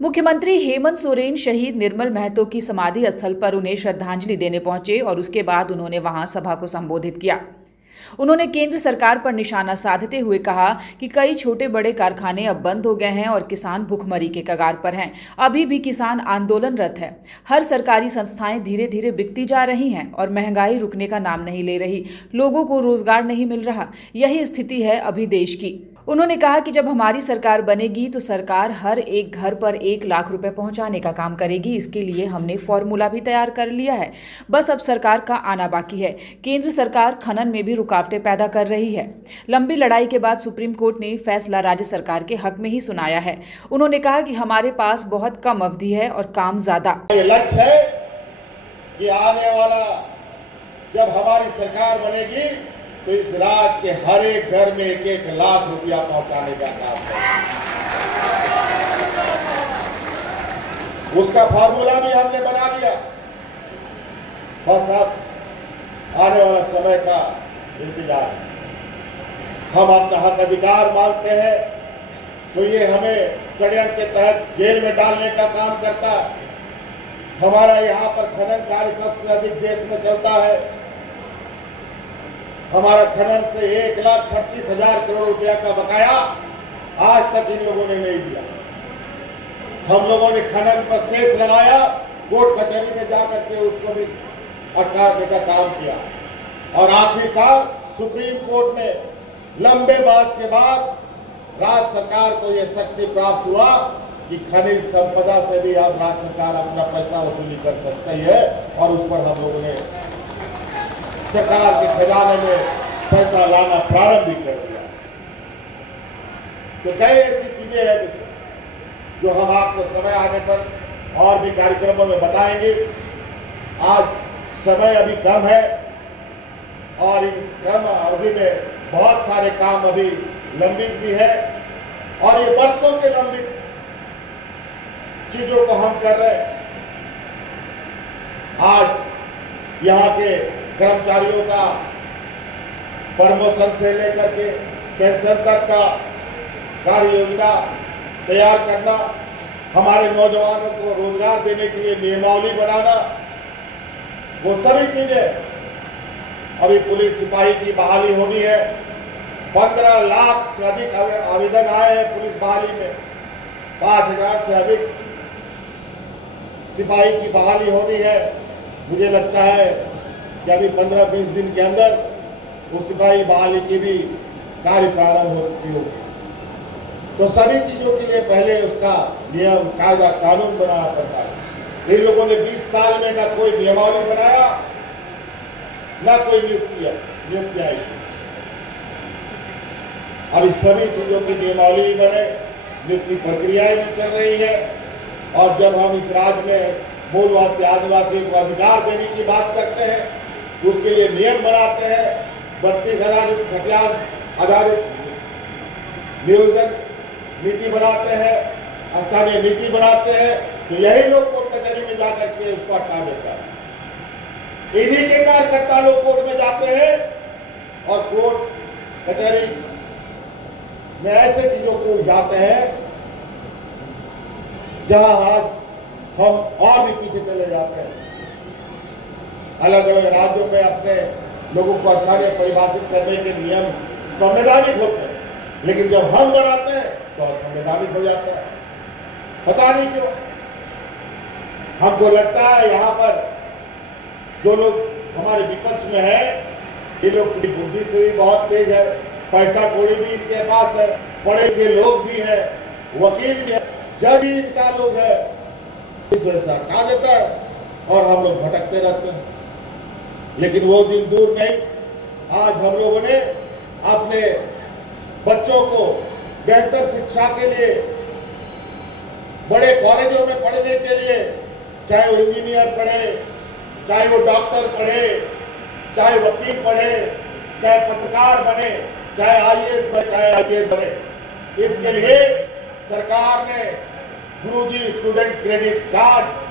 मुख्यमंत्री हेमंत सोरेन शहीद निर्मल महतो की समाधि स्थल पर उन्हें श्रद्धांजलि देने पहुंचे और उसके बाद उन्होंने वहां सभा को संबोधित किया। उन्होंने केंद्र सरकार पर निशाना साधते हुए कहा कि कई छोटे बड़े कारखाने अब बंद हो गए हैं और किसान भुखमरी के कगार पर हैं। अभी भी किसान आंदोलनरत है। हर सरकारी संस्थाएं धीरे धीरे बिकती जा रही हैं और महंगाई रुकने का नाम नहीं ले रही। लोगों को रोजगार नहीं मिल रहा। यही स्थिति है अभी देश की। उन्होंने कहा कि जब हमारी सरकार बनेगी तो सरकार हर एक घर पर 1 लाख रुपए पहुंचाने का काम करेगी। इसके लिए हमने फॉर्मूला भी तैयार कर लिया है। बस अब सरकार का आना बाकी है। केंद्र सरकार खनन में भी रुकावटें पैदा कर रही है। लंबी लड़ाई के बाद सुप्रीम कोर्ट ने फैसला राज्य सरकार के हक में ही सुनाया है। उन्होंने कहा कि हमारे पास बहुत कम अवधि है और काम ज्यादा। ये लक्ष्य है कि आने वाला जब हमारी सरकार बनेगी तो इस राज्य के हर एक घर में 1-1 लाख रुपया पहुंचाने का काम करें। उसका फार्मूला भी हमने बना लिया। बस अब आने वाला समय का इंतजार है। हम अपना हक अधिकार मांगते हैं तो ये हमें षड्यंत्र के तहत जेल में डालने का काम करता है। हमारा यहाँ पर खनन कार्य सबसे अधिक देश में चलता है। हमारा खनन से 1,36,000 करोड़ रुपया का बकाया आज तक इन लोगों ने नहीं दिया। हम लोगों ने खनन पर शेष लगाया, कोर्ट कचहरी में जाकर के उसको भी अटकाने का काम किया और आखिरकार सुप्रीम कोर्ट में लंबे बात के बाद राज्य सरकार को यह शक्ति प्राप्त हुआ कि खनिज संपदा से भी अब राज्य सरकार अपना पैसा वसूली कर सकती है और उस पर हम लोगों ने सरकार के खजाने में पैसा लाना प्रारंभ भी कर दिया। तो कई ऐसी चीजें हैं जो हम आपको समय आने पर और भी कार्यक्रमों में बताएंगे। आज समय अभी कम है और इन कम अवधि में बहुत सारे काम अभी लंबित भी है और ये वर्षों के लंबित चीजों को हम कर रहे हैं। आज यहाँ के कर्मचारियों का प्रमोशन से लेकर के पेंशन तक का कार्य योजना तैयार करना, हमारे नौजवानों को रोजगार देने के लिए नियमावली बनाना, वो सभी चीजें। अभी पुलिस सिपाही की बहाली होनी है। 15 लाख से अधिक आवेदन आए हैं पुलिस बहाली में। 5,000 से अधिक सिपाही की बहाली होनी है। मुझे लगता है कि अभी 15-20 दिन के अंदर उस सिपाही बहाली की भी कार्य प्रारंभ होती होगी। तो सभी चीजों के लिए पहले उसका नियम कायदा कानून बनाना पड़ता है। इन लोगों ने 20 साल में ना कोई नियमावली बनाया, ना कोई नियुक्ति आई। अब इस सभी चीजों की नियमावली भी बने, नियुक्ति प्रक्रियाएं भी चल रही है और जब हम इस राज्य में मूलवासी आदिवासियों को अधिकार देने की बात करते हैं, उसके लिए नियम बनाते हैं, 32,000 खतियान आधारित नियोजन नीति बनाते हैं, स्थानीय नीति बनाते हैं, तो यही लोग कोर्ट कचहरी में जाकर के उसको हटा देता है। इन्हीं के कार्यकर्ता लोग कोर्ट में जाते हैं और कोर्ट कचहरी में ऐसे चीजों को उलझाते हैं जहां आज हम और भी पीछे चले जाते हैं। अलग अलग राज्यों में अपने लोगों को स्थानीय परिभाषित करने के नियम संवैधानिक होते हैं, लेकिन जब हम बनाते हैं तो असंवैधानिक हो जाता है। पता नहीं क्यों। हमको लगता है यहाँ पर जो लोग हमारे विपक्ष में है, ये लोग की बुद्धि से भी बहुत तेज है, पैसा कौड़ी भी इनके पास है, पढ़े लिखे लोग भी है, वकील भी है, जज भी इनका लोग है। इस वजह से हटा देता है और हम लोग भटकते रहते हैं। लेकिन वो दिन दूर नहीं। आज हम लोगों ने अपने बच्चों को बेहतर शिक्षा के लिए, बड़े कॉलेजों में पढ़ने के लिए, चाहे वो इंजीनियर पढ़े, चाहे वो डॉक्टर पढ़े, चाहे वकील पढ़े, चाहे पत्रकार बने, चाहे IAS बने, चाहे IPS बने, इसके लिए सरकार ने गुरुजी स्टूडेंट क्रेडिट कार्ड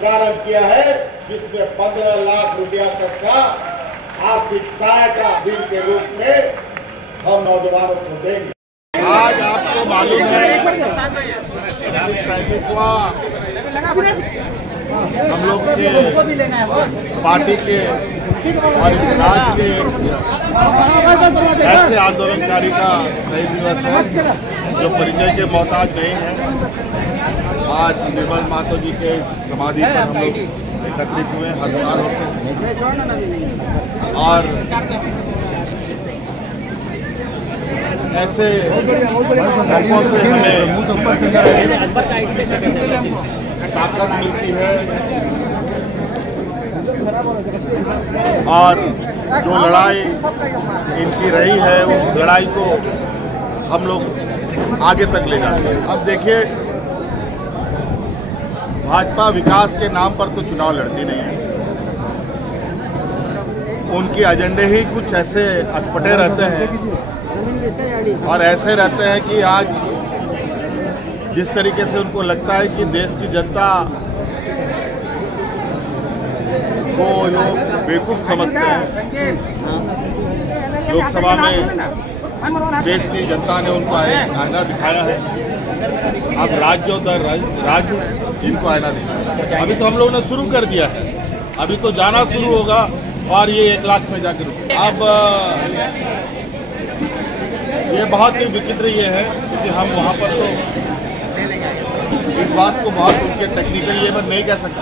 प्रारंभ किया है, जिसमें 15 लाख रुपया तक का आर्थिक सहायता बिल के रूप में हम नौजवानों को देंगे। आज आपको आपको मालूम है 37वां हम लोग के पार्टी के और इस राज्य के ऐसे आंदोलनकारी का शहीद दिवस है जो परिचय के मोहताज नहीं है। आज निर्मल महतो जी के समाधि पर हम लोग एकत्रित हुए, हर साल होते हैं और ऐसे मौकों से हमें ताकत मिलती है और जो लड़ाई इनकी रही है उस लड़ाई को हम लोग आगे तक ले जाते हैं। अब देखिए, भाजपा विकास के नाम पर तो चुनाव लड़ती नहीं है, उनके एजेंडे ही कुछ ऐसे अटपटे रहते हैं और ऐसे रहते हैं कि आज जिस तरीके से उनको लगता है कि देश की जनता को लोग बेवकूफ समझते हैं। लोकसभा में देश की जनता ने उनको आईना दिखाया है, अब राज्यों दर राज्य इनको आईना दिखाया। अभी तो हम लोगों ने शुरू कर दिया है, अभी तो जाना शुरू होगा और ये 1 लाख में जाकर रुके। अब ये बहुत ही विचित्र ये है क्योंकि हम वहाँ पर तो इस बात को बहुत उनके टेक्निकल ये बात नहीं कह सकते,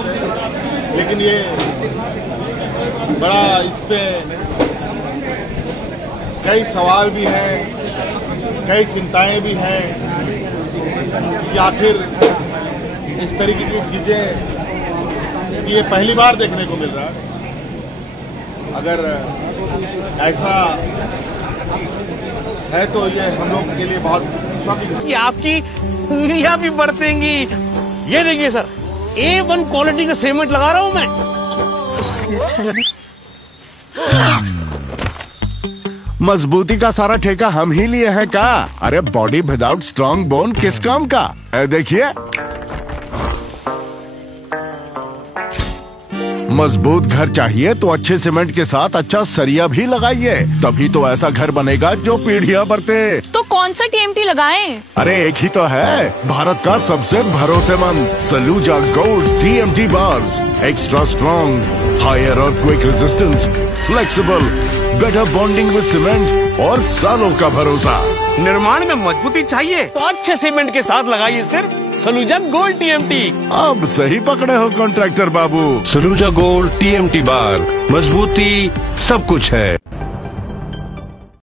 लेकिन ये बड़ा इस पे कई सवाल भी हैं, कई चिंताएं भी हैं कि आखिर इस तरीके की चीज़ें ये पहली बार देखने को मिल रहा है। अगर ऐसा है तो ये हम लोग के लिए बहुत शॉकिंग कि आपकी उंगलियां भी बरतेंगी। ये देखिए सर, A1 क्वालिटी का सीमेंट लगा रहा हूं मैं। मजबूती का सारा ठेका हम ही लिए हैं का? अरे बॉडी विदाउट स्ट्रॉन्ग बोन किस काम का? देखिए, मजबूत घर चाहिए तो अच्छे सीमेंट के साथ अच्छा सरिया भी लगाइए, तभी तो ऐसा घर बनेगा जो पीढ़ियां बरते। तो कौन सा TMT लगाएं? अरे एक ही तो है, भारत का सबसे भरोसेमंद Saluja gold TMT bars. Extra strong, higher earthquake resistance, flexible, better bonding with cement और सालों का भरोसा। निर्माण में मजबूती चाहिए तो अच्छे सीमेंट के साथ लगाइए सिर्फ सलूजा गोल्ड TMT। अब सही पकड़े हो कॉन्ट्रैक्टर बाबू। सलूजा गोल्ड TMT बार, मजबूती सब कुछ है।